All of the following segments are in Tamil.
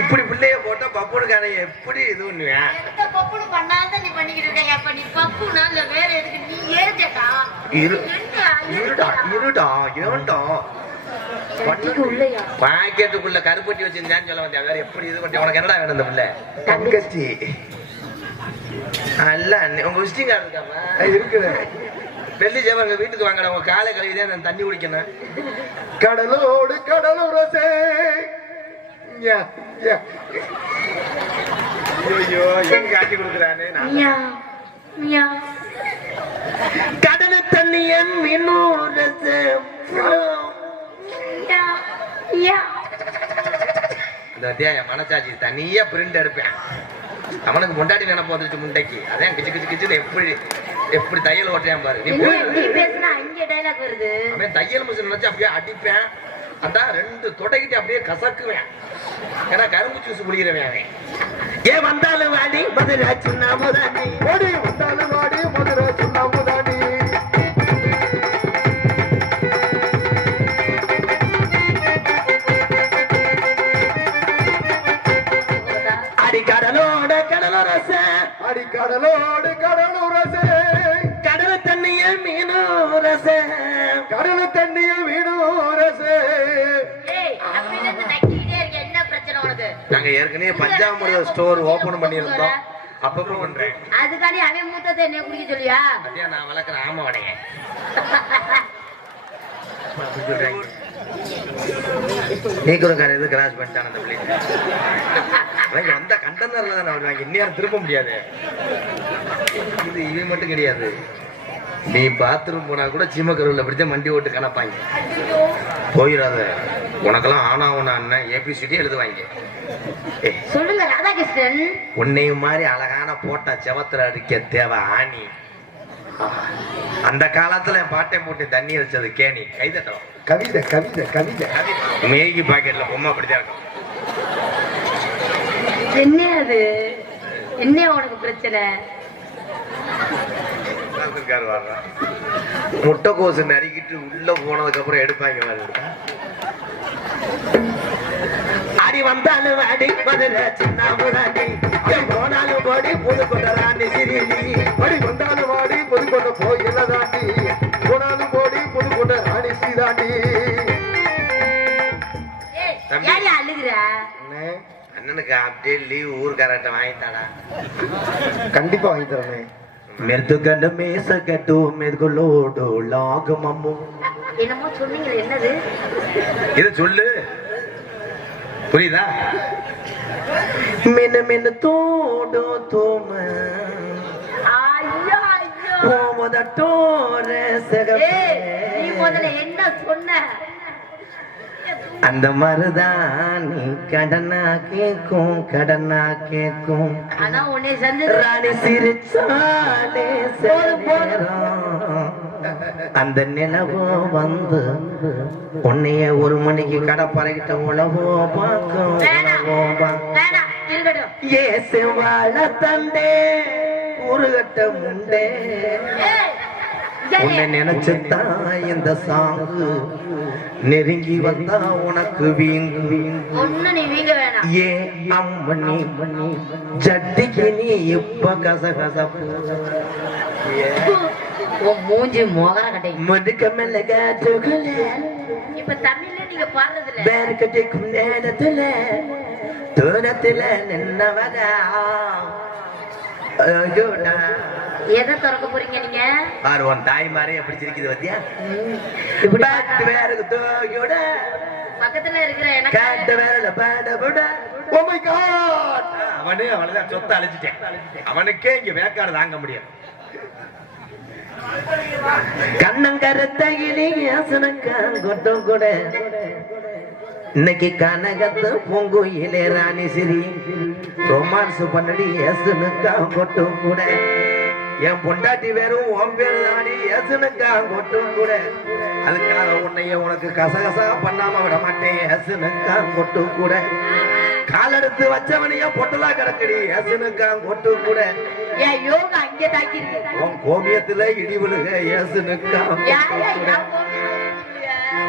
இப்படி பிள்ளைய போட்டா பப்புனுக்கான எப்படி இது பண்ணுவேன்? எந்த பப்புனு பண்ணாதான் நீ பண்ணிக்கிட்டு இருக்க. அப்ப நீ பப்புனா இல்ல வேற எதுக்கு நீ ஏறிட்டா? இருடா ஏண்டா பாக்கெட்டுக்குள்ள கருப்பட்டி வச்சிருந்தான்னு சொல்ல வந்தேன். வேற எப்படி இது பண்ணி உனக்கு என்னடா வேணும்? இந்த பிள்ளை தங்கச்சி அல்ல உங்க விசிட்டிங் கார்டு இருக்காமா? இருக்குது. வெள்ளி சேவங்க வீட்டுக்கு வாங்கடா. உங்க காலை கழுவிதான் நான் தண்ணி குடிக்கணும். கடலோடு கடலுரசே ஐயோ எங்க காட்டி கொடுக்குறானே. கடலு தண்ணியன் மீனூரசே என் மனசாட்சி தனியா பிரிண்ட் எடுப்பேன். அவனுக்கு முண்டாடி நினைப்பு வந்துருச்சு முண்டைக்கு. அதான் கிச்சு கிச்சு கிச்சு எப்படி தையல் ஓட்டுறேன் பாரு. நீ அவன் தையல் மிஷின் நினைச்சு அப்படியே அடிப்பேன். அதான் 2 தொடைக்கிட்டு அப்படியே கசக்குவேன். ஏன்னா கரும்பு ஜூஸ் குடிக்கிறவன் அவன். ஏன் வந்தாலும் வாடி மதுரை சின்ன முதாடி ஓடி வந்தாலும் வாடி மதுரை சின்ன முதாடி கடலோடு கடலுரச அடிக்கடலோடு கடலுரச கடல் தண்ணியில் மீனூரச கடல் தண்ணியில் மீனூரச. என்ன பிரச்சனை உனக்கு? நாங்க ஏற்கனவே பஞ்சாமிர்த ஸ்டோர் ஓபன் பண்ணியிருந்தோம். அப்பப்போ பண்றேன். அதுக்காண்டி அவன் மூத்தத்தை என்ன குடிக்க சொல்லியா? அதையா நான் வளர்க்குற ஆமா வடைய நீக்குறக்கார எது கிராஸ் பண்ணிட்டான் அந்த பிள்ளை. எந்த கண்டனர்ல தான் வருவாங்க. இன்னும் திருப்ப முடியாது. இது இவன் மட்டும் கிடையாது. நீ பாத்ரூம் போனா கூட சீமக்கருவில் அப்படித்தான் மண்டி ஓட்டு கணப்பாங்க. போயிடாத. உனக்கெல்லாம் ஆனா ஒண்ணா ஏபிசிடி எழுதுவாங்க. சொல்லுங்க ராதாகிருஷ்ணன். உன்னையும் மாதிரி அழகான போட்டா செவத்துல அடிக்க தேவை ஆணி. அந்த காலத்துல பாட்டை போட்டு தண்ணி வச்சது கேணி. கைதட்டம். கவிதை கவிதை கவிதை மேகி பாக்கெட்ல பொம்மை அப்படிதான் இருக்கும். என்ன அது? என்ன உனக்கு பிரச்சனை? முட்டைக்கோசு நறுக்கிட்டு உள்ள போனதுக்கு அப்புறம் எடுப்பாங்க. அடி வந்தாலும் அடி மதுரை சின்ன முதாடி போனாலும் போடி புதுக்கொண்ட ராணி சிறிடி அடி வந்தாலும் வாடி புதுக்கொண்ட போயில தாண்டி போனாலும் போடி புதுக்கொண்ட ராணி சீதாண்டி. அழுகுற அண்ணனுக்கு அப்படியே லீவ் ஊருக்காரட்ட வாங்கிட்டாடா. கண்டிப்பா வாங்கி தரேன். மெருதுகண்ட மேச கட்டு மெருகுலோடு லாகமம்மு என்னமோ சொன்னீங்க. என்னது இது? சொல்லு. புரியுதா? மென மென தோடு தோம ஐயோ ஐயோ போமத டோர சகே. நீ முதல்ல என்ன சொன்ன? அந்த மருதானி கடனா கேக்கும் கடனா கேக்கும். ஆனா உன்னை சந்து ராணி சிரிச்சாலே அந்த நிலவோ வந்து உன்னைய 1 மணிக்கு கடை பறக்கிட்ட உழவோ பார்க்கும் உழவோ ஏ செவ்வாழ தண்டே உருகட்ட முண்டே உன்னை நினைச்சுதான் இந்த சாங்கு நெருங்கி வந்தா உனக்கு வீங்கு ஏ அம்மணி ஜட்டிக்கு நீ இப்ப கசகசப்பு மூஞ்சி மோகர கட்டை மடுக்க மெல்ல காட்டுக்குள்ள இப்ப தமிழ்ல நீங்க பாடுறதுல வேற கட்டிக்கும் நேரத்துல தூரத்துல நின்னவதா எதை திறக்க போறீங்க நீங்க? உன் தாய் மாரே எப்படி சிரிக்குது பத்தியா? பக்கத்துல இருக்கிற எனக்கு அவனே அவனதான் சொத்தை அழிச்சிட்டேன். அவனுக்கே இங்க வேக்காடு தாங்க முடியும். கண்ணங்கருத்தகிலி கொட்டும் கூட இன்னைக்கு கனகத்து பொங்குயிலே ராணி சிரி ரொமான்ஸ் பண்ணடி எசுனுக்கா கொட்டும் கூட என் பொண்டாட்டி வெறும் உன் பேரு தானே எசுனுக்கா கொட்டும் கூட அதுக்காக உன்னைய உனக்கு கசகசா பண்ணாம விட மாட்டேன் எசுனுக்கா கொட்டும் கூட காலெடுத்து வச்சவனைய பொட்டலா கிடக்கடி எசுனுக்கா கொட்டும் கூட உன் கோமியத்துல இடி விழுக எசுனுக்கா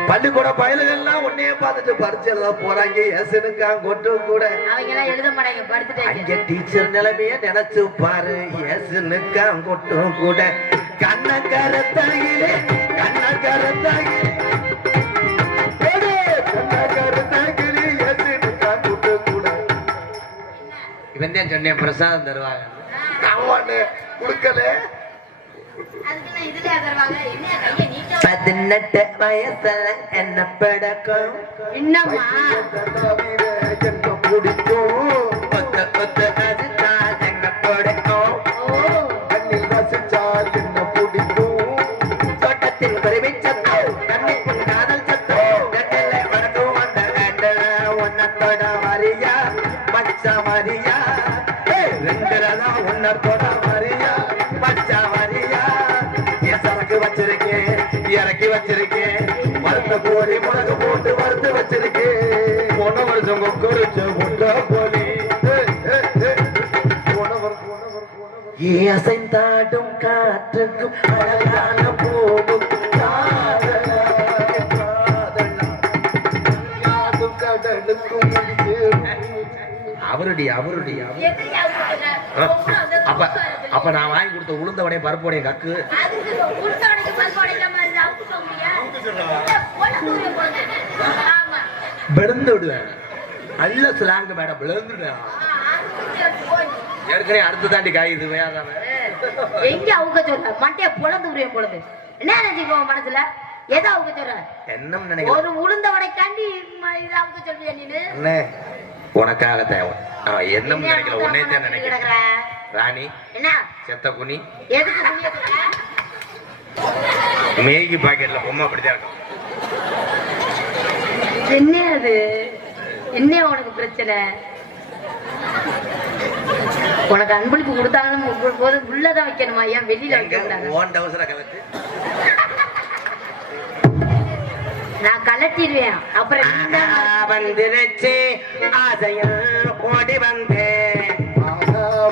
பள்ளிக்கூட பயலுகள்லாம் உன்னையே பார்த்துட்டு பரிச்சை எழுத போறாங்க ஏசுனுக்கா கொட்டு கூட அவங்க எல்லாம் எழுத மாட்டாங்க படுத்துட்டாங்க அங்க டீச்சர் நிலைமைய நினைச்சு பாரு ஏசுனுக்கா கொட்டு கூட கண்ணக்கரத்தாகிலே கண்ணக்கரத்தாகிலே இவன் தான் சொன்னேன் பிரசாதம் தருவாங்க கொடுக்கல அதுக்கு இதுல தருவாங்க என்ன கையை நீட்ட 18 வயசுல என்ன படக்கம் என்னம்மா என்ன பிடிக்கும் கொத்த கொத்த அதுதான் எங்க படக்கம் கண்ணில் ரசிச்சால் என்ன பிடிக்கும் தோட்டத்தில் குருவி சத்தம் கண்ணுக்குள் காதல் சத்தம் கண்ணில் வணக்கம் வந்த கண்டல உன்னத்தோட மரியா மச்ச மரியா ரெண்டுலதான் உன்னத்தோட மரியா மச்ச மரியா சரக்கு வச்சிருக்கேன் இறக்கி வச்சிருக்கேன் மருத்த போலி முளகு போட்டு வறுத்து வச்சிருக்கேன் போன வருஷம் கொக்கரிச்ச முட்டா போலி அசைந்தாடும் காற்றுக்கும் அழகான போகும் கடலுக்கும் அவருடைய அவருடைய அப்ப அப்ப நான் வாங்கி கொடுத்த உளுந்த வடைய பருப்போடைய கக்கு விழுந்து விடுவேன் நல்ல ஸ்லாங் மேடம் விழுந்துடுவேன் ஏற்கனவே அடுத்து தாண்டி காயுது வேறாம எங்க அவங்க சொல்ற மண்டைய பொழந்து விடுவேன் பொழுது என்ன நினைச்சுக்கோ மனசுல எதோ அவங்க சொல்ற என்ன நினைக்கிற ஒரு உளுந்த வடைக்காண்டி அவங்க சொல்றியா நீனு உனக்காக தேவை என்ன நினைக்கல உன்னே தான் நினைக்கிறேன் ராணி என்ன செத்த குனி எதுக்கு துணியை கொடுக்க மேகி பாக்கெட்ல பொம்மை அப்படிதான் இருக்கும் என்ன அது என்ன உனக்கு பிரச்சனை உனக்கு அன்பளிப்பு கொடுத்தாலும் போது உள்ளதான் வைக்கணுமா ஏன் வெளியில வைக்க கூடாது நான் கலட்டிடுவேன் அப்புறம் வந்துருச்சு ஆசையில் ஓடி வந்தேன்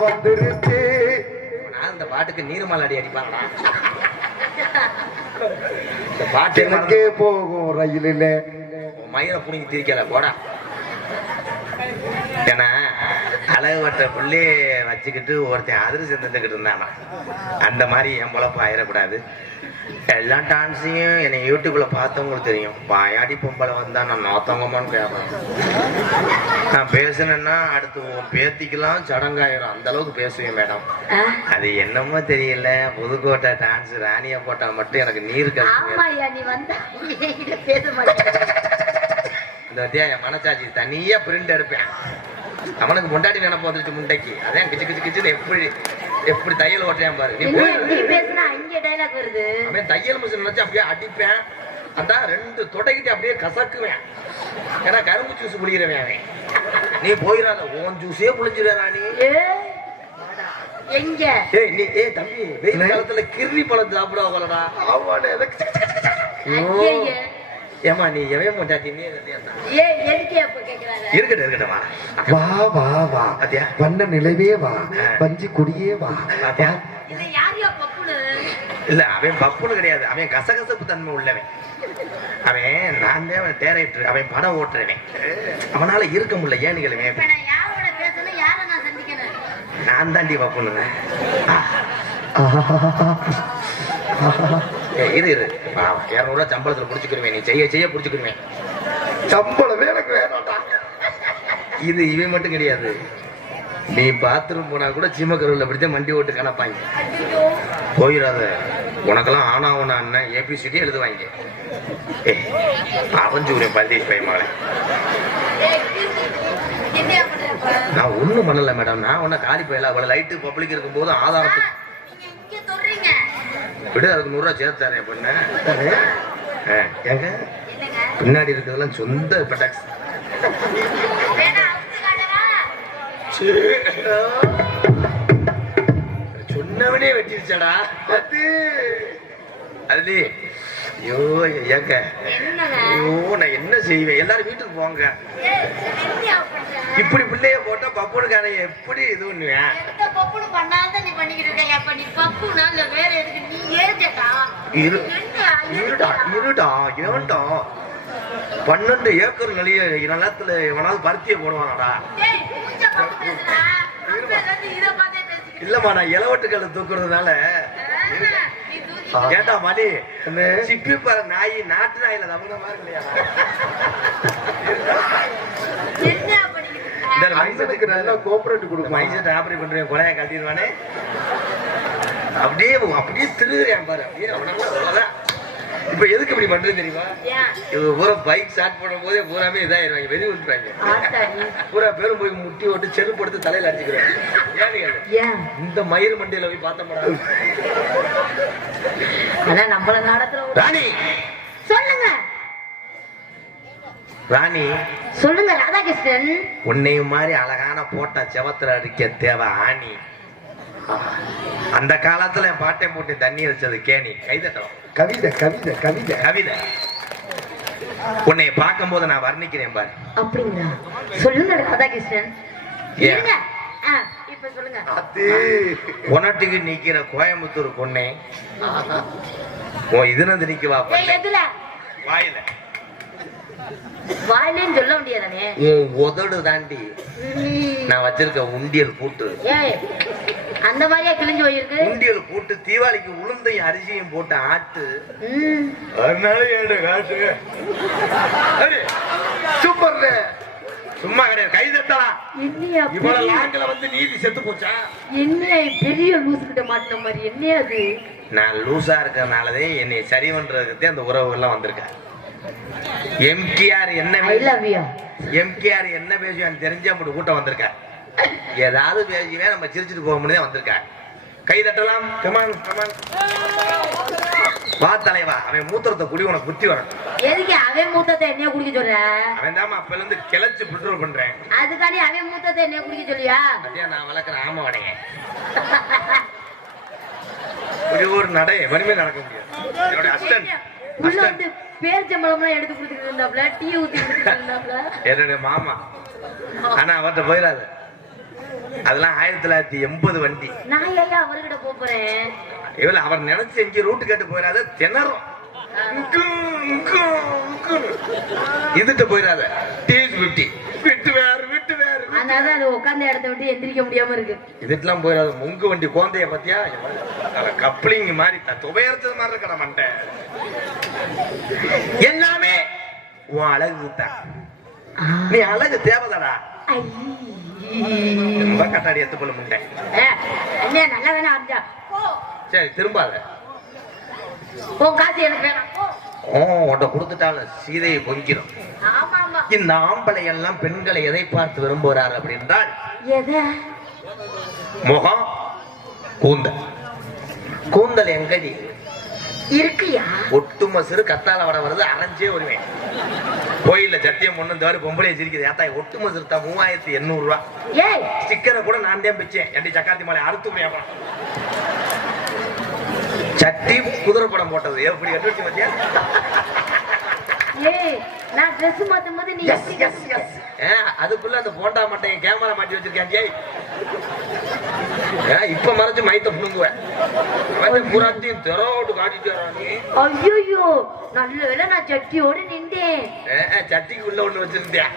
வந்துருச்சு நான் இந்த பாட்டுக்கு நீர்மால் அடி அடிப்பாங்களா இந்த பாட்டு எனக்கே போகும் ரயிலில் மயிரை புடிங்கி திரிக்கல போடா ஏன்னா அழகு வட்ட புள்ளி வச்சுக்கிட்டு ஒருத்தன் அதிர்ச்சி தந்துக்கிட்டு இருந்தானா அந்த மாதிரி என் பொழப்பு ஆயிடக்கூடாது எல்லா டான்ஸையும் என்னை யூடியூப்ல பார்த்தவங்களுக்கு தெரியும் பாயாடி பொம்பளை வந்தா நான் நோத்தங்கம்மான்னு கேட்பேன் நான் பேசுனேன்னா அடுத்து உன் பேத்திக்கெல்லாம் சடங்காயிரும் அந்த அளவுக்கு பேசுவேன் மேடம் அது என்னமோ தெரியல புதுக்கோட்டை டான்ஸ் ராணியா போட்டா மட்டும் எனக்கு நீர் இந்த என் மனசாட்சி தனியா பிரிண்ட் எடுப்பேன் அவனுக்கு முண்டாடி நினைப்பு வந்துருச்சு முண்டைக்கு அதான் கிச்சு கிச்சு கிச்சு எப்படி எப்படி தையல் ஓட்டுறேன் பாரு அவன் தையல் மிஷின் நினைச்சு அப்படியே அடிப்பேன் அந்த 2 தொடைக்கிட்டு அப்படியே கசக்குவேன் ஏன்னா கரும்பு ஜூஸ் புளிக்கிறவன் அவன் நீ போயிடாத ஓன் ஜூஸே புளிஞ்சிடுறா நீ எங்க தம்பி வெயில் காலத்துல கிர்ரி பழம் சாப்பிட போலடா ஏமா நீ எவன் முண்டாட்டி இருக்கட்டும் வா வா வா வண்ண நிலவே வா பஞ்சு குடியே வா இல்ல அவன் பப்புன்னு கிடையாது அவன் கசகசப்பு தன்மை உள்ளவன் அவன் நான் தான் டேரக்டர் அவன் படம் ஓட்டுறவன் அவனால இருக்க முடியல ஏனுங்களே நான் தாண்டி பப்புன்னு இரு 200 சம்பளத்துல புடிச்சுக்கிருவேன் நீ செய்ய புடிச்சுக்கிருவேன் சம்பளமே எனக்கு வேணாம்டா இது இவன் மட்டும் கிடையாது நீ பாத்ரூம் போனா கூட சீமக்கருவில் அப்படித்தான் மண்டி ஓட்டு கணப்பாங்க போயிடாத உனக்கெல்லாம் ஆனா ஒண்ணா அண்ணன் ஏபிசிடி எழுதுவாங்க அவஞ்சூரிய பரதேஷ் பையன் நான் ஒண்ணும் பண்ணல மேடம் நான் ஒன்னும் காலி போயில அவளை லைட்டு பப்ளிக் இருக்கும் போது ஆதாரத்துக்கு விட அதுக்கு 100 ரூபா சேர்த்து தரேன் பொண்ணு எங்க பின்னாடி இருக்கிறதெல்லாம் சொந்த பட்டாக்ஸ் சொன்னவனே வெட்டிருச்சாடா அதுலி ஐயோ ஏங்க ஐயோ நான் என்ன செய்வேன் எல்லாரும் வீட்டுக்கு போங்க இப்படி பிள்ளைய போட்டா பப்புனுக்கான எப்படி இது பண்ணுவேன்? எந்த பப்புனு பண்ணாதான் நீ பண்ணிக்கிட்டு இருக்க. அப்ப நீ பப்புனா இல்ல வேற எதுக்கு நீ ஏறிட்டா? இருடா ஏன்டா 12 ஏக்கர் நிலத்துல எவனாவது பருத்தியை போடுவானடா? டேய் மூஞ்ச பப்பு பேசுடா. அப்பல இருந்து இத பாத்தே பேசிக்கிட்டு. இல்லம்மா நான் இளவட்டுக்களை தூக்குறதுனால நீ தூக்கி கேட்டா மணி சிப்பி பாரு நாய் நாட்டு நாயில தமிழ மாதிரி இல்லையா? என்ன பண்ணிக்கிட்டு இருக்க? இந்த மைசெட்டுக்கு நல்லா கோஆபரேட் கொடுக்கும். மைசெட் ஆபரேட் பண்றேன் கொலையா கட்டிடுவானே. அப்படியே திருகிறேன் பாரு. அப்படியே அவ்வளவுதான். இப்ப எதுக்கு இப்படி பண்றது தெரியுமா? இவங்க பூரா பைக் ஸ்டார்ட் பண்ணும் போதே பூராமே இதாயிருவாங்க, வெறி விட்டுறாங்க. பூரா பேரும் போய் முட்டி ஓட்டு செருப்பு எடுத்து தலையில அடிச்சுக்கிறாங்க. இந்த மயிறு மண்டியில போய் பார்த்தோம்டா. அதான் நம்மள நடத்துற ராணி சொல்லுங்க. ராணி சொல்லுங்க ராதாகிருஷ்ணன். உன்னையும் மாதிரி அழகான போட்டா செவத்துல அடிக்க தேவை ஆணி. அந்த காலத்துல என் பாட்டை போட்டு தண்ணி வச்சது கேணி. கைதட்டலாம். கவிதை கவிதை கவிதை கவிதை. உன்னை பார்க்கும் போது நான் வர்ணிக்கிறேன் பாரு. அப்படிங்களா? சொல்லுங்க ராதாகிருஷ்ணன். இருங்க. இப்ப சொல்லுங்க. உனட்டுக்கு நிக்கிற கோயம்புத்தூர் பொண்ணே உன் இதுல நிக்கவா எதுல? வாயில. வாயிலேன்னு சொல்ல முடியாதானே? உன் உதடு தாண்டி நான் வச்சிருக்க உண்டியல் பூட்டு. அந்த மாதிரியா கிழிஞ்சு போயிருக்கு? உண்டியல் பூட்டு தீபாவளிக்கு உளுந்தையும் அரிசியும் போட்டு ஆட்டு. அதனால காட்டு சூப்பர். சும்மா கிடையாது, கை தட்டலாம். இவ்வளவு லாங்கில வந்து நீதி செத்து போச்சா? என்ன பெரிய லூசு கிட்ட மாட்டின மாதிரி என்ன அது? நான் லூசா இருக்கறனாலதே என்னை சரி பண்றதுக்கு அந்த உறவுகள்லாம் வந்திருக்கேன். எம்கேஆர் என்ன எம்கேஆர் என்ன பேசுவான்னு தெரிஞ்சு அப்படி கூட்டம் வந்திருக்க. ஏதாவது பேசிவே நம்ம சிரிச்சுட்டு போக முடியாது வந்திருக்க. கை தட்டலாம். Come on come on. வா தலைவா. அவன் மூத்திரத்தை குடி உனக்கு புத்தி வரணும். எதுக்கு அவன் மூத்தத்தை என்னைய குடிக்க சொல்ற? அவன் தான் அப்பல இருந்து கிளச்சு பெட்ரோல் பண்றேன். அதுக்காண்டி அவன் மூத்தத்தை என்னைய குடிக்க சொல்லியா? அதே நான் வளர்க்குற ஆமா வடைங்க. ஒரு நடை வறுமை நடக்க முடியாது. என்னோட அஸ்டன்ட் பேர்ச்சம்பழம்லாம் எடுத்து கொடுத்துட்டு இருந்தாப்ல, டீ ஊத்தி கொடுத்துட்டு இருந்தாப்ல. என்னுடைய மாமா. ஆனா அவர்கிட்ட போயிடாது. அதெல்லாம் 1980 வண்டி. நான் ஏன் அவர்கிட்ட போறேன்? இவ்வளவு அவர் நினைச்சு எங்க ரூட்டு கேட்டு போயிடாத. திணறும். இதுட்டு போயிடாத. விட்டு வேறு அதனால அது உட்கார்ந்த இடத்த விட்டு எந்திரிக்க முடியாம இருக்கு. இதுக்கெல்லாம் போயிடாத. முங்கு வண்டி கோந்தைய பத்தியா? கப்ளிங் மாதிரி துவையறது மாதிரி இருக்கட மண்டை. எல்லாமே உன் அழகு தான். நீ அழகு தேவைதாடா. கட்டாடி எடுத்து கொள்ள முட்டை. நல்லா தானே ஆரம்பிச்சா. சரி திரும்பாத. உன் காசு எனக்கு வேணாம். உன்ட்ட கொடுத்துட்டாலும் சீதையை பொங்கிடும். ஆமா ஆமா. இந்த ஆம்பளை எல்லாம் பெண்களை எதை பார்த்து விரும்புகிறார் அப்படின்றால் முகம், கூந்தல். கூந்தல் எங்கடி இருக்கியா? ஒட்டும சிறு கத்தால வட வருது. அரைஞ்சே வருவேன். கோயில்ல சத்தியம் பொண்ணு இந்த பொம்பளை சிரிக்குது. ஏத்தா ஒட்டும சிறுத்தா 3800 ரூபா. ஸ்டிக்கரை கூட நான் தான் பிச்சேன். என் சக்காத்தி மலை அறுத்து முடியாம சட்டி குதிரை படம் போட்டது எப்படி கட்டுச்சு பத்தியா? நான் ட்ரெஸ் மாத்தும் போது நீ அதுக்குள்ள அந்த போண்டா மாட்டேன் கேமரா மாட்டி வச்சிருக்கேன். இப்ப மறைச்சு மைத்த புடுங்குவேன். புறாத்தையும் தெரோடு காட்டிட்டு வரானே. ஐயோ நல்ல வேளை நான் சட்டியோடு நின்றேன். சட்டிக்கு உள்ள ஒண்ணு வச்சிருந்தேன்.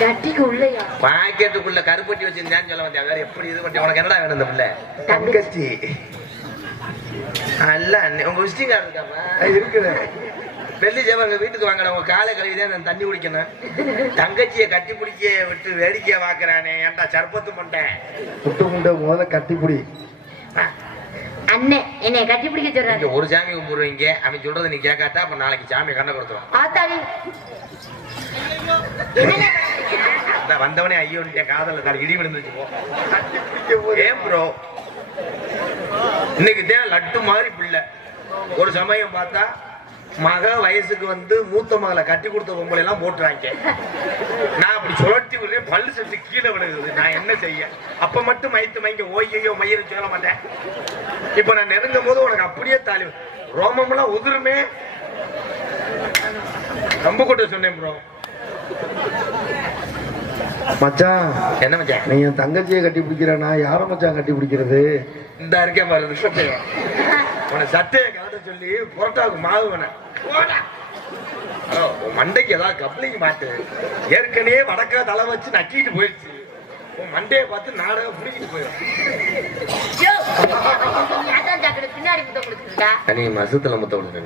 சட்டிக்கு உள்ளயா? பாக்கெட்டுக்குள்ள கருப்பட்டி வச்சிருந்தேன்னு சொல்ல வந்தேன். வேற எப்படி இது பண்ணி உனக்கு என்னடா வேணும்? இந்த பிள்ளை தங்கச்சி அல்ல. உங்க விசிட்டிங் கார்டு இருக்காமா? இருக்குது. வெள்ளி சேவங்க வீட்டுக்கு வாங்கல. உங்க காலை கழுவிதான் நான் தண்ணி குடிக்கணும். தங்கச்சியை கட்டி பிடிக்க விட்டு வேடிக்கையா வாக்குறானே. ஏன்டா சர்பத்து பண்ணிட்டேன். புட்டு முண்டை முதல்ல கட்டிப்பிடி. அண்ணே என்னைய கட்டி பிடிக்க சொல்றாங்க. ஒரு சாமி கும்பிடுவீங்க. அவன் சொல்றது நீ கேட்காட்டா அப்ப நாளைக்கு சாமி கண்ண கொடுத்துரும். வந்தவனே ஐயோ காதல தாள் இடி விழுந்துச்சு போ. ஏன் ப்ரோ இன்னைக்கு தான் லட்டு மாதிரி பிள்ளை. ஒரு சமயம் பார்த்தா மக வயசுக்கு வந்து மூத்த மகளை கட்டி கொடுத்த பொம்பளை எல்லாம் போட்டுறாங்க. நான் அப்படி சுழட்டி விடுறேன். பல்லு செட்டு கீழே விடுது. நான் என்ன செய்ய? அப்ப மட்டும் மைத்து மைங்க ஓய்யோ மயிரும் சொல்ல மாட்டேன். இப்ப நான் நெருங்கும் போது உனக்கு அப்படியே தாலி ரோமம்லாம் உதிருமே. ரொம்ப கூட்ட சொன்னேன் ப்ரோ. மச்சான் என்ன மச்சான்? நீ என் தங்கச்சியை கட்டி பிடிக்கிறனா யார மச்சான் கட்டி பிடிக்கிறது? இந்த இருக்கே பாரு சட்டையை. உன சட்டையை காட்ட சொல்லி புரோட்டாவுக்கு மாவு வேணாம். மண்டைக்கு ஏதாவது கப்ளிங் மாட்டு. ஏற்கனவே வடக்கா தலை வச்சு நக்கிட்டு போயிடுச்சு. உன் மண்டையை பார்த்து நாடகம் பிடிக்கிட்டு போயிடும். பின்னாடி முத்த கொடுத்துருக்கா. நீ மசத்துல முத்த கொடுக்க.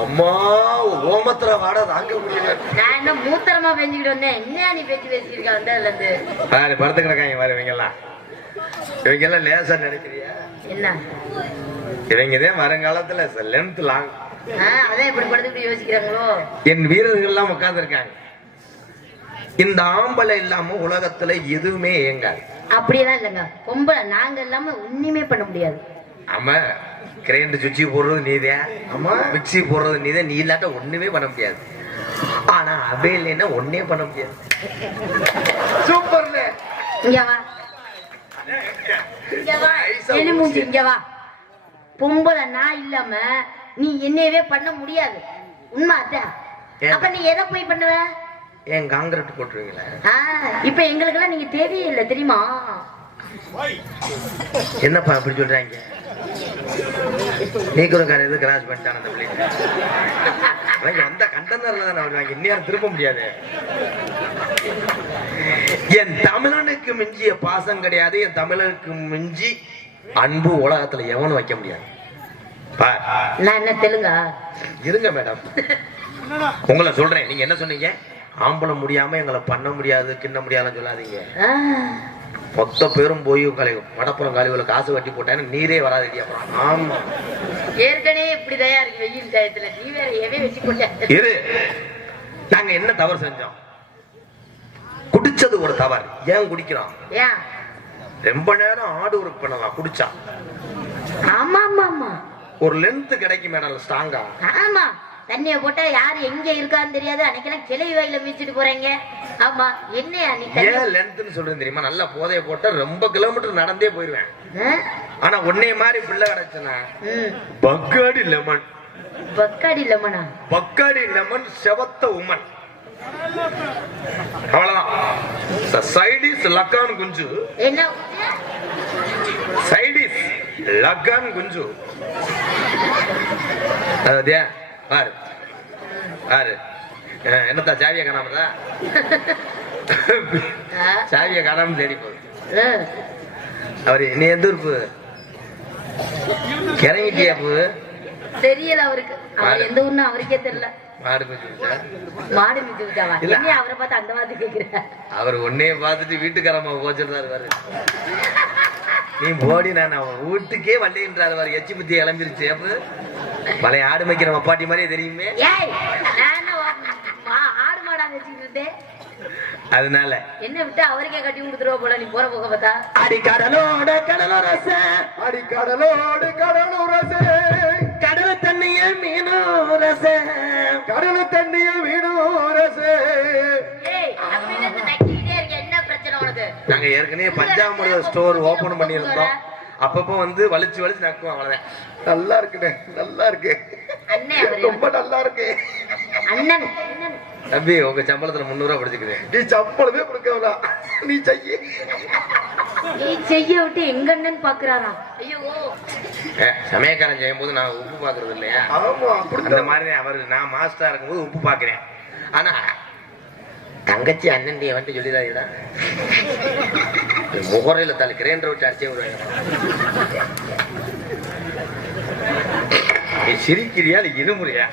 அம்மா ஓமத்திர வாட தாங்க முடியல. நான் என்ன மூத்தரமா பெஞ்சுக்கிட்டு வந்தேன். என்ன நீ பேச்சு பேசிருக்க வந்ததுல இருந்து பாரு படுத்து கிடக்காங்க பாரு. இவங்க எல்லாம் லேசா நினைக்கிறியா? என்ன இவங்கதான் வருங்காலத்துல லென்த் லாங். அதான் இப்படி படுத்துக்கிட்டு யோசிக்கிறாங்களோ. என் வீரர்கள் எல்லாம் உட்கார்ந்து இருக்காங்க. இந்த ஆம்பளை இல்லாம உலகத்துல எதுவுமே இயங்காது. அப்படியெல்லாம் இல்லைங்க. பொம்பளை நாங்க இல்லாம ஒண்ணுமே பண்ண முடியாது. ஆமா, கிரைண்டர் சுவிட்சி போடுறது நீதான். ஆமா, மிக்சி போடுறது நீதான். நீ இல்லாட்ட ஒண்ணுமே பண்ண முடியாது. ஆனா அவே இல்லைன்னா ஒன்னே பண்ண முடியாது. சூப்பர்ல. இங்க வா, இங்க வா, எலிமூஞ்சி இங்க வா. பொம்பளை நான் இல்லாம நீ என்னவே பண்ண முடியாது. உண்மை அதான். அப்ப நீ எதை போய் பண்ணுவ? ஏன் காங்கிரட் போட்டுருவீங்களா? இப்ப எங்களுக்கு எல்லாம் நீங்க தெரியல தெரியுமா? என்னப்பா அப்படி சொல்றாங்க? நீக்கிறக்கார எது கிராஸ் பண்ணிட்டான அந்த பிள்ளைங்க எந்த கண்டனர்ல தான் வருவாங்க. இன்னும் திருப்ப முடியாது. என் தமிழனுக்கு மிஞ்சிய பாசம் கிடையாது. என் தமிழனுக்கு மிஞ்சி அன்பு உலகத்துல எவனும் வைக்க முடியாது. நான் என்ன தெலுங்கா? இருங்க மேடம், உங்களை சொல்றேன். நீங்க என்ன சொன்னீங்க? ஆம்பளை முடியாம எங்களை பண்ண முடியாது கிண்ண முடியாதுன்னு சொல்லாதீங்க. மொத்த பேரும் போய் மடப்புறம் காலிவுல காசு வட்டி போட்டான்னு நீரே வராது. அப்புறம் ஆமா, ஏற்கனவே இப்படிதான் இருக்கு வெயில் டயத்துல. நீ வேற எவே வச்சு போட்ட. இரு, நாங்க என்ன தவறு செஞ்சோம்? குடிச்சது ஒரு தவறு. ஏன் குடிக்கிறோம்? ஏன் ரொம்ப நேரம் ஆடு ஒர்க் பண்ணலாம் குடிச்சா. ஆமா ஆமா ஆமா, ஒரு லென்த் கிடைக்கும் மேடம், ஸ்ட்ராங்கா. ஆமா, தண்ணிய போட்டா யாரு எங்க இருக்கான்னு தெரியாது. அன்னைக்கெல்லாம் கிளை வயல மீச்சிட்டு போறீங்க. ஆமா, என்னையா நீ ஏன் லென்த்னு சொல்றேன் தெரியுமா? நல்லா போதைய போட்டா ரொம்ப கிலோமீட்டர் நடந்தே போயிருவேன். ஆனா உன்னைய மாதிரி பிள்ளை கிடைச்சுனா பக்காடி லெமன். பக்காடி லெமனா? பக்காடி லெமன் செவத்த உமன். அவ்வளவுதான். சைடிஸ் லக்கான் குஞ்சு. என்ன சைடிஸ் லக்கான் குஞ்சு? அதே பாரு பாரு. என்னத்தா சாவிய காணாமதா? சாவிய காணாம தேடி போகுது. அவரு நீ எந்த ஊருக்கு கிறங்கிட்டியா? தெரியல அவருக்கு. அவர் எந்த ஊர்னு அவருக்கே தெரியல. மாடு மிதிச்சா? மாடு மிதிச்சாவா? என்ன அவரை பார்த்து அந்த மாதிரி கேக்குற? அவர் ஒன்னே பார்த்துட்டு வீட்டுக்காரம்மா போச்சிருந்தாரு பாரு. நீ போடி, நான் அவன் வீட்டுக்கே வல்லைன்றாரு பாரு. எச்சி புத்தி கிளம்பிருச்சு. அப்ப பழைய ஆடு மேய்க்கிற மப்பாட்டி மாதிரியே தெரியுமே. ஆடு மாடா வச்சுக்கிட்டு அதனால என்ன விட்டு அவருக்கே கட்டி கொடுத்துருவா போல. நீ போற போக பார்த்தா அடி கடலோட கடலோரச, அடி கடலோடு கடலூரசே, கடல் தண்ணிய மீனோரச, கடல் தண்ணிய மீனூரசே. என்ன பிரச்சனை உனக்கு? நாங்க ஏற்கனவே பஞ்சாமிரத ஸ்டோர் ஓபன் பண்ணியிருந்தோம். அப்பப்போ வந்து வலிச்சு வலிச்சு நக்குவோம். அவ்வளவுதான். நல்லா இருக்குண்ணே, நல்லா இருக்கு. ரொம்ப நல்லா இருக்கு. அண்ணன் தம்பி, உங்க சம்பளத்துல 300 ரூபாய் பிடிச்சிக்குது. நீ சம்பளமே கொடுக்கல, நீ செய்ய. நீ செய்ய விட்டு எங்க அண்ணன் பாக்குறாரா? ஐயோ, சமயக்காரன் செய்யும் போது நான் உப்பு பாக்குறது இல்லையா? ஆமா, அந்த மாதிரி அவரு நான் மாஸ்டரா இருக்கும்போது உப்பு பாக்குறேன். ஆனா தங்கச்சி அண்ணன் வந்து சொல்லிடாதீடா. முகரையில தலை கிரைண்டர் வச்சு அடிச்சே வருவாங்க. நீ சிரிக்கிறியா இல்ல இருமுறையா?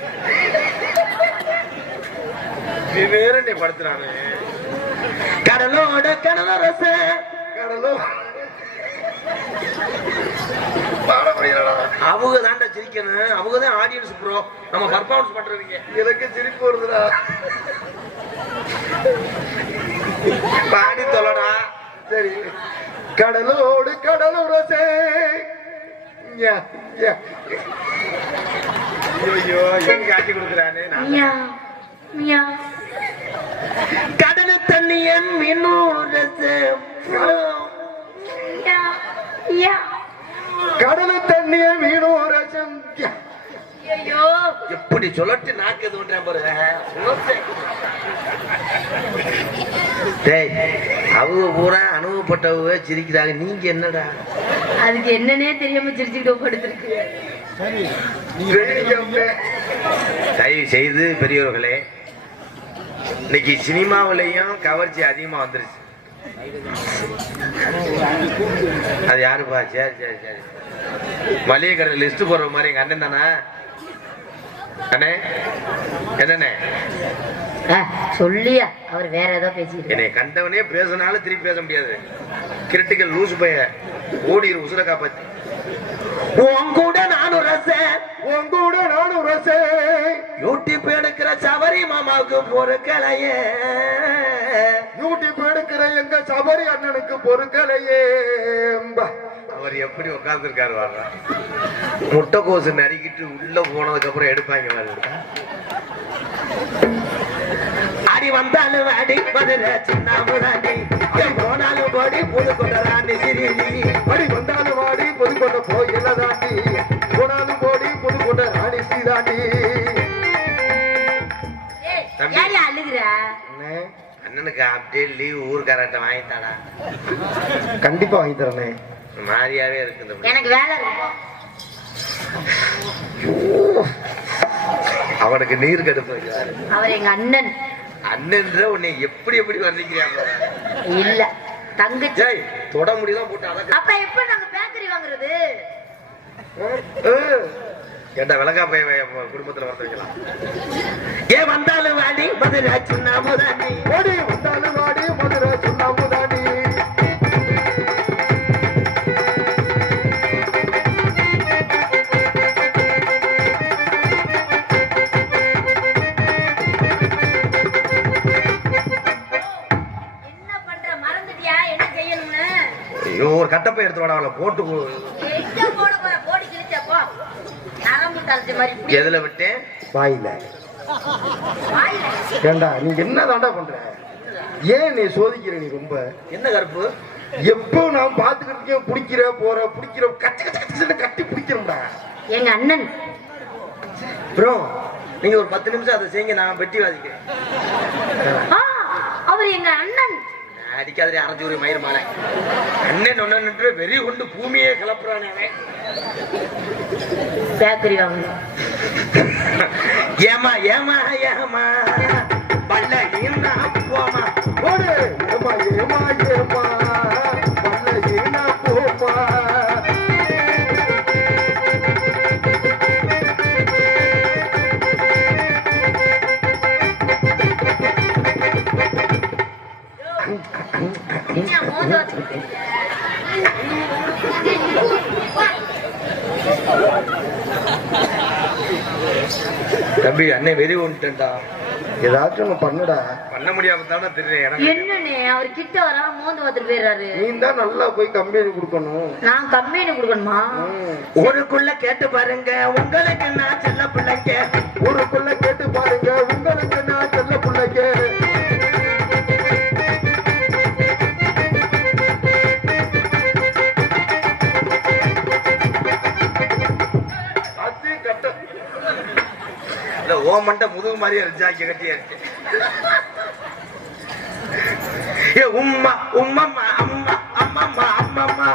நீ வேற நீ படுத்துறானு. கடலோட கடலரச, கடலோ அவங்க தாண்டா சிரிக்கணும். அவங்கதான் ஆடியன்ஸ் ப்ரோ. நம்ம பர்ஃபார்மன்ஸ் பண்றவங்க. எனக்கு சிரிப்பு வருதுடா. பாடி தொலைடா. சரி, கடலோடு கடலூரசே. ஐயோ, எங்க காட்டி கொடுக்குறானே. கடலு தண்ணியன் மீனூரசே, கடலு தண்ணிய மீனூரசம். ஐயோ, எப்படி சொல்லட்டு நாக்கு எது பண்றேன் பாரு. டேய் அவங்க பூரா அனுபவப்பட்டவங்க சிரிக்கிறாங்க, நீங்க என்னடா? அதுக்கு என்னன்னே தெரியாம சிரிச்சுக்கிட்டு படுத்துருக்கு. தயவு செய்து பெரியவர்களே, இன்னைக்கு சினிமாவிலையும் கவர்ச்சி அதிகமா வந்துருச்சு. அது யாருப்பா? சரி சரி சரி, மளிகை கடை லிஸ்ட் போடுற மாதிரி எங்க அண்ணன் தானே? அண்ணே என்னண்ணே சொல்லியா அவர் வேற ஏதோ பேசிட்டு என்னை கண்டவனே பேசினாலும் திருப்பி பேச முடியாது. கிரிட்டிக்கல் லூசு பைய ஓடிரு உசுர காப்பாத்தி. உங்கூட நானும் ரச யூடியூப் எடுக்கிற சபரி மாமாவுக்கு பொறுக்கலையே, யூடியூப் எடுக்கிற எங்க சபரி அண்ணனுக்கு பொறுக்கலையே. அவர் எப்படி உட்கார்ந்து இருக்காரு வாங்க. முட்டைக்கோசு நறுக்கிட்டு உள்ள போனதுக்கு அப்புறம் எடுப்பாங்க. அடி வந்தாலும் அடி பதில சின்ன முராண்டி, போனாலும் போடி புதுக்கொண்ட ராணி சிறினி. அடி வந்தாலும் வாடி புதுக்கொண்ட போயில தாண்டி, போனாலும் போடி புதுக்கொண்ட ராணி ஸ்ரீதாண்டி. அழுகுற அண்ணனுக்கு அப்படியே லீவ் ஊருக்காரட்ட வாங்கிட்டாடா. கண்டிப்பா வாங்கி தரனே. மாறியாவே இருக்கு. எனக்கு வேலை இருக்கு. அவனுக்கு நீர் கடுப்பு. அவர் எங்க அண்ணன். அண்ணன்ற உன்னை எப்படி எப்படி வர்ணிக்கிறாங்க? இல்ல தங்கச்சி தொட முடியலாம் போட்டு அழகு. அப்ப எப்ப நாங்க பேக்கரி வாங்குறது? கேட்டா விளக்கா போய் குடும்பத்துல வர வைக்கலாம். ஏன் வந்தாலும் வாடி மதுரை சின்ன முதாண்டி, ஓடி வந்தாலும் வாடி மதுரை சின்ன முதாண்டி. ஒரு கட்டப்பை எடுத்து வாடா போட்டு. எதுல விட்டேன்? வாயில. ஏண்டா நீ என்ன தாண்டா பண்ற? ஏன் நீ சோதிக்கிற? நீ ரொம்ப என்ன கருப்பு? எப்போ நான் பாத்துக்கிட்டு பிடிக்கிற போற பிடிக்கிற கட்டி கட்டி கட்டி பிடிக்கிறோம்டா. எங்க அண்ணன் ப்ரோ, நீங்க ஒரு 10 நிமிஷம் அதை செய்யுங்க, நான் பெட்டி வாதிக்கிறேன். அவர் எங்க அண்ணன். அடிக்காதே அரைஞ்சூரி மயிர் மாலை. அண்ணன் ஒன்னு வெறி கொண்டு பூமியே கிளப்புறானே. பேக்கரி வாங்க. ஏமா ஏமா ஏமா பல்லையும் போமா. ஓடு ஏமா ஏமா ஏமா பல்லையும் போமா. தம்பி அண்ணன் வெறி ஒன்றுட்டா. ஏதாச்சும் ஒண்ணு பண்ணுடா. பண்ண முடியாம தானே தெரியும். என்னன்னு அவர் கிட்ட வராம மோந்து பார்த்துட்டு போயிடுறாரு. நீ தான் நல்லா போய் கம்பெனி கொடுக்கணும். நான் கம்பெனி கொடுக்கணுமா? ஊருக்குள்ள கேட்டு பாருங்க உங்களுக்கு நான் செல்ல பிள்ளைங்க. ஊருக்குள்ள கேட்டு பாருங்க உங்களுக்கு நான் செல்ல பிள்ளைங்க. ஓமண்ட முதுகு மாதிரியே ரிஜாக்கி கட்டியா இருக்கு. ஏ உம்மா உம்மம்மா அம்மா அம்மம்மா அம்மம்மா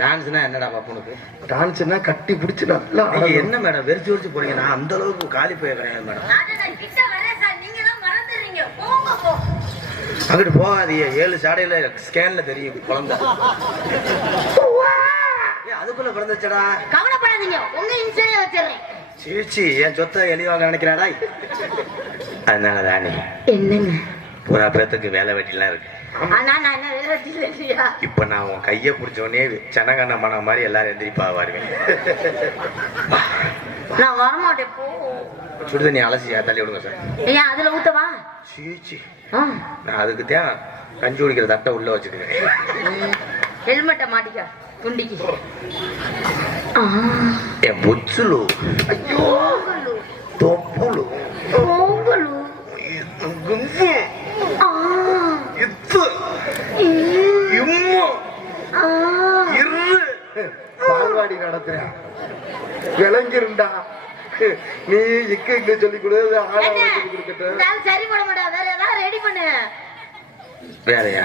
டான்ஸ்னா என்னடா பாப்பனுக்கு? டான்ஸ்னா கட்டி பிடிச்சு நல்லா. நீங்க என்ன மேடம் வெறிச்சு வெறிச்சு போறீங்க? நான் அந்த அளவுக்கு காலி போய் கிடையாது மேடம். அங்கிட்டு போகாதீங்க. 7 சாடையில ஸ்கேன்ல தெரியும் குழந்தை. அதுக்குள்ள பிறந்துச்சடா. கவலைப்படாதீங்க, உங்க இன்சூரன்ஸ் வச்சிடுறேன். சீச்சி என் சொத்தை எளிவாக நினைக்கிறாடா. அதனால தானே என்னங்க பூரா பேத்துக்கு வேலை வெட்டிலாம் இருக்கு. இப்ப நான் உன் கைய புடிச்சோடனே சனகண்ண மன மாதிரி எல்லாரும் எந்திரிப்பா வருவேன். நான் வரமாட்டேன். சுடுதண்ணி அலசி தள்ளி விடுங்க சார். ஏன் அதுல ஊத்தவா? சீச்சி நான் அதுக்கு தான் கஞ்சி குடிக்கிற தட்டை உள்ள வச்சுக்கிறேன். ஹெல்மெட்டை மாட்டிக்க துண்டிக்கு. என் புச்சுலு. ஐயோ தொப்புளு பொங்கலு கும்பு ஆ இத்து இம்மு இரு பால்வாடி நடத்துறேன் விளங்கிருண்டா. நீ இக்கு சொல்லி கொடு, ஆளை சொல்லி கொடுக்கட்டும். நான் சரி பண்ண மாட்டேன், வேற ஏதாவது ரெடி பண்ணு. வேறையா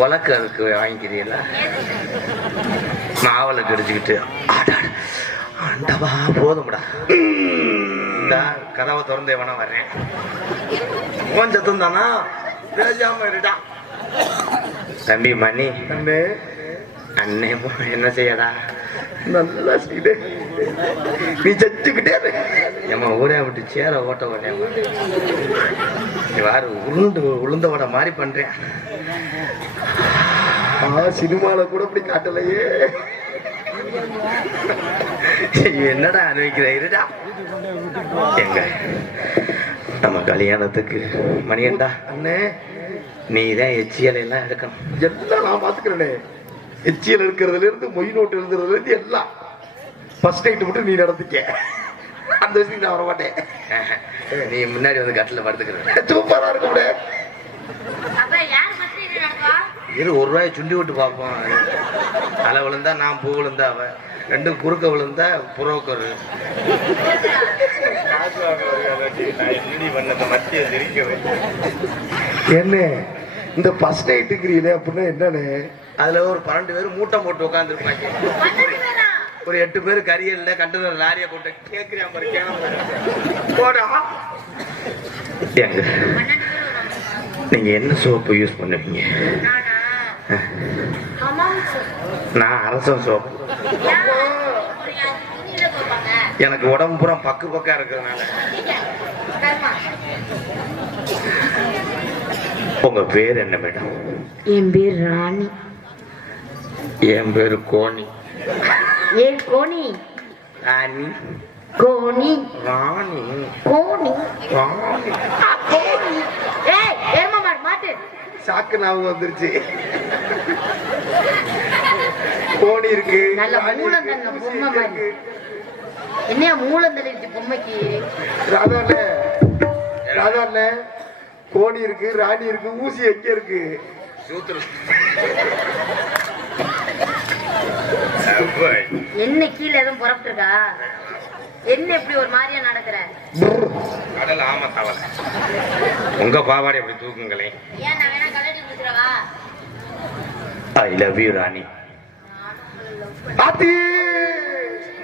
உலக்கு அதுக்கு வாங்கிக்கிறீங்களா? நாவலுக்கு அடிச்சுக்கிட்டு ஆண்டவா போதும்டா. இந்த கதவை திறந்தே வேணா வர்றேன். கொஞ்சத்தும் தானா பேசாம இருடா. தம்பி மணி தம்பி அண்ணே என்ன செய்யடா? நல்லா செய்து நீ செச்சுக்கிட்டே நம்ம ஊரே விட்டு சேர ஓட்ட ஓட்டேன். வாரு உருண்டு உளுந்த வடை மாதிரி பண்றேன். சினிமால கூட இப்படி காட்டலையே. என்னடா அனுபவிக்கிற இருடா. எங்க நம்ம கல்யாணத்துக்கு மணியண்டா அண்ணே நீ தான் எச்சியலை எல்லாம் எடுக்கணும். எல்லாம் நான் பாத்துக்கிறேனே. எச்சியல் இருக்கிறதுல இருந்து மொய் நோட்டு எழுதுறதுல இருந்து எல்லாம் ஃபர்ஸ்ட் நைட் மட்டும் நீ நடத்திக்க. அந்த விஷயம் நான் வரமாட்டேன். நீ முன்னாடி வந்து கட்டில படுத்துக்கிற சூப்பரா இருக்கும். அப்ப யார் ஃபர்ஸ்ட் இது நடக்குவா? இரு ஒரு ரூபாய் சுண்டி விட்டு பார்ப்போம். தலை விழுந்தா நான் பூ விழுந்தா அவ, ரெண்டும் குறுக்க விழுந்தா புரோக்கர். என்ன இந்த ஃபர்ஸ்ட் நைட்டுக்கிறீங்களே அப்படின்னா என்னன்னு? அதுல ஒரு 12 பேர் மூட்டை போட்டு உட்காந்துருப்பாங்க. 12 பேரா? ஒரு 8 பேர் கரியல்ல கண்டனர் லாரியை போட்டு கேக்குறியா போடா. எங்க 12 பேர் வராங்க. நீங்க என்ன சோப்பு யூஸ் பண்ணுவீங்க? நானா? ஹமாம் சோப். நான் அரசம் சோப்பு. ஒரு யாரு துணியில போவாங்க. எனக்கு உடம்பு பூரா பக்கு பக்கா இருக்கிறதுனால. கர்மா. உங்க பேர் என்ன மேடம்? என் பேர் ராணி. என் பேரு கோணி. ஏன் கோணி? ராணி கோணி ராணி கோணி ராணி. கோணி. ஏய் எரும மாடு மாட்டு. சாக்கு ஞாபகம் வந்துருச்சு. கோணி இருக்கு, நல்ல மூலம் தந்த பொம்மை மாதிரி. என்னையா மூலம் தள்ளிடுச்சு பொம்மைக்கு? ராதாண்ணே ராதாண்ணே கோணி இருக்கு, ராணி இருக்கு, ஊசி எங்க இருக்கு? என்ன கீழே எதுவும் புறப்பட்டு இருக்கா? என்ன இப்படி ஒரு மாதிரியா நடக்கிற? கடல் ஆமா தவளை. உங்க பாவாடை அப்படி தூக்குங்களே. ஏன் நான் வேணா கலட்டி குடுத்துறவா? ஐ லவ் யூ ராணி. ஆத்தி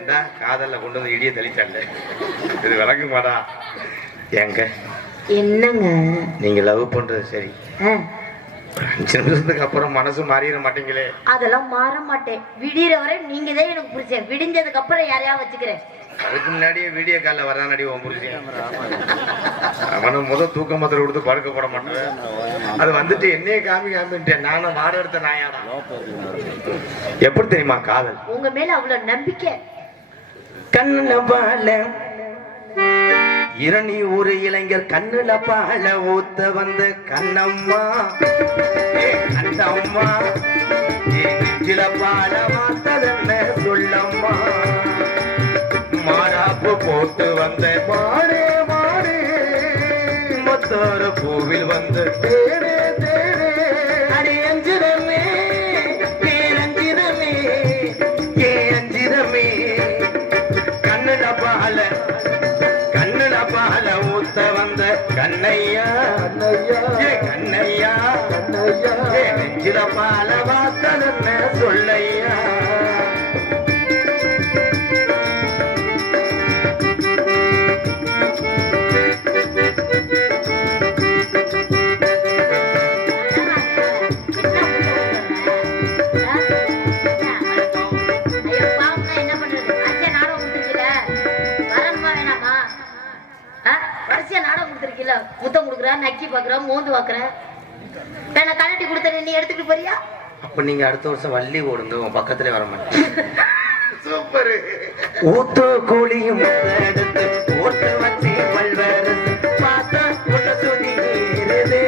இந்த காதல்ல கொண்டு வந்து இடிய தெளிச்சாங்க. இது விளக்கு மாடா. ஏங்க என்னங்க நீங்க லவ் பண்றது சரி, ஆ, 5 நிமிஷத்துக்கு அப்புறம் மனசு மாறிட மாட்டீங்களே? அதெல்லாம் மாற மாட்டேன். விடிகிற வரை நீங்க தான் எனக்கு பிடிச்ச. விடிஞ்சதுக்கு அப்புறம் யாரையா வச்சுக்கிறேன். அதுக்கு முன்னாடியே வீடியோ காலில் வரானடி உன் புரிச்சேன். அவனும் தூக்க மாத்திரை கொடுத்து படுக்க போட மாட்டேன். அது வந்துட்டு என்னையே காமிட்டேன். நானும் வாட எடுத்த நாயாடா. எப்படி தெரியுமா காதல்? உங்க மேல அவ்வளவு நம்பிக்கை. கண்ணுல பால இரணி ஒரு இளைஞர் கண்ணுல பால ஊத்த வந்த கண்ணம்மா கண்ணம்மா நெஞ்சில பால மாத்ததென்ன சொல்லம்மா. மாறாப்பு போட்டு வந்த மாடே மாடே மொத்தோர பூவில் வந்து தேனே தேனே அடி அஞ்சிரமே பேரஞ்சிரமே ஏ அஞ்சிரமே. கண்ணுல பால ஊத்த வந்த கண்ணையா கண்ணையா ஏ கண்ணையா கண்ணையா ஏ நெஞ்சில பால வாத்ததென்ன சொல்லையா. முத்தம் கொடுக்குற, நக்கி பாக்குற, மோந்து பாக்குற. வேணா கலட்டி கொடுத்த நீ எடுத்துக்கிட்டு போறியா? அப்ப நீங்க அடுத்த வருஷம் வள்ளி ஓடுங்க, உன் பக்கத்துல வர மாட்டேன். சூப்பர். ஊத்து கூலியும் எடுத்து ஓட்டு வச்சு பல்வேறு பார்த்தா உள்ள சுதி ஏறுது.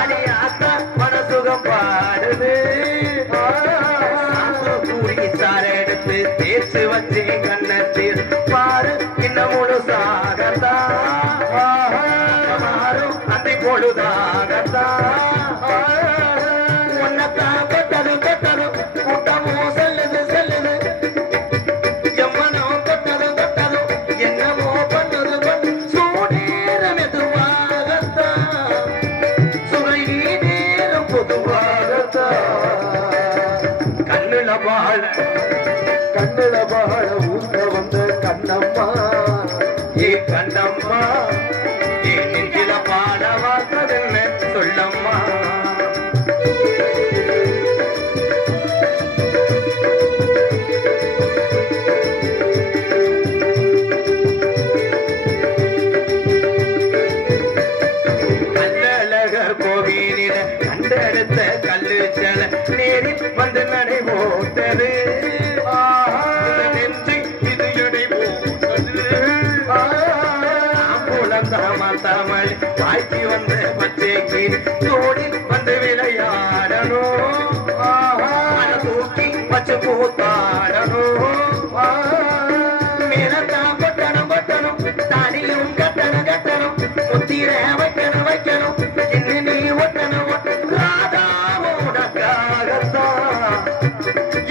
அடியாத்தா மனசுகம் பாடுது. கூலி சார எடுத்து தேய்ச்சு வச்சு கண்ணத்தில் பாரு ஏ கண்ணம்மா ஏ நெஞ்சில பாட வார்த்ததென்ன சொல்லம்மா கோவிலில கண்டெடுத்த கல்லு செல நேரில் வந்து நடை போட்டது நெஞ்சு இது எடை போட்டது தமிழ் வாழ்த்தி வந்த பச்சை கீழ் தோடி வந்து விளையாடணும் தூக்கி பச்சை கூத்தாடணும் மேலத்தான் கொட்டணும் கொட்டணும் தாடியும் கட்டணும் கட்டணும் முத்திர வைக்கணும் வைக்கணும் நீ ஒட்டணும் ராதாவோடக்காகத்தான்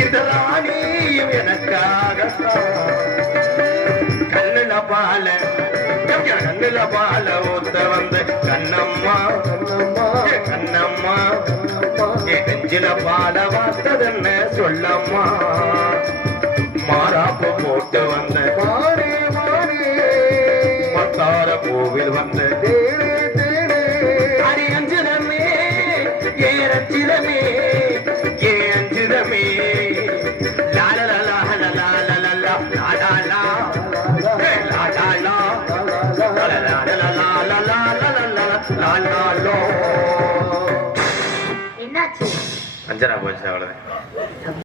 இந்த ராணியும் எனக்காகத்தான் கண்ணுல பால கண்ணுல பால ஊத்த வந்த கண்ணம்மா கண்ணம்மா என் நெஞ்சில பால வார்த்ததென்ன சொல்லம்மா மாறாப்பு போட்டு வந்த மத்தார கோவில் வந்த அடி அஞ்சிதமே ஏ ரஞ்சிதமே ஏ அஞ்சிதமே என்னாச்சு அஞ்சனா போச்சு அவ்வளவுதான்